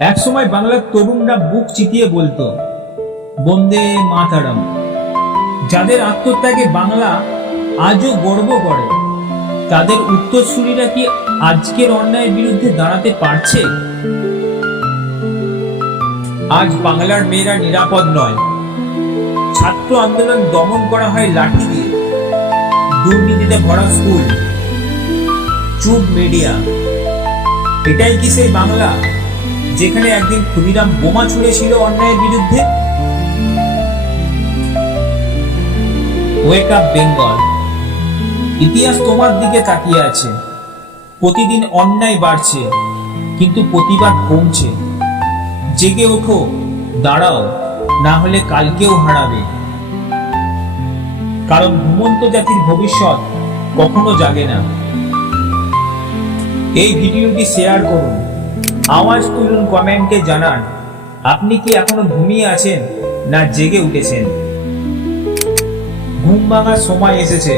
একসময় বাংলার তরুণরা বুক চিতিয়ে বলতো বন্দে মাতরম। যাদের আত্মত্যাগে বাংলা আজও গর্ব করে, তাদের উত্তরসূরিরা কি আজকের অন্যায়ের বিরুদ্ধে দাঁড়াতে পারছে? আজ বাংলার মেয়েরা নিরাপদ নয়। ছাত্র আন্দোলন দমন করা হয় লাঠি দিয়ে, দুর্নীতিতে ভরা স্কুল, চুপ মিডিয়া। এটাই কি সেই বাংলা যেখানে একদিন ক্ষুদিরাম বোমা ছুড়েছিল অন্যায়ের বিরুদ্ধে? ওয়েক আপ বেঙ্গল, ইতিহাস তোমার দিকে তাকিয়ে আছে। প্রতিদিন অন্যায় বাড়ছে, কিন্তু প্রতিবাদ কমছে। জেগে ওঠো, দাঁড়াও, না হলে কালকেও হারাবে। কারণ ঘুমন্ত জাতির ভবিষ্যৎ কখনো জাগে না। এই ভিডিওটি শেয়ার করুন, আওয়াজ তুলুন, কমেন্টে জানান আপনি কি এখনো ঘুমিয়ে আছেন না জেগে উঠেছেন। ঘুম ভাঙার সময় এসেছে।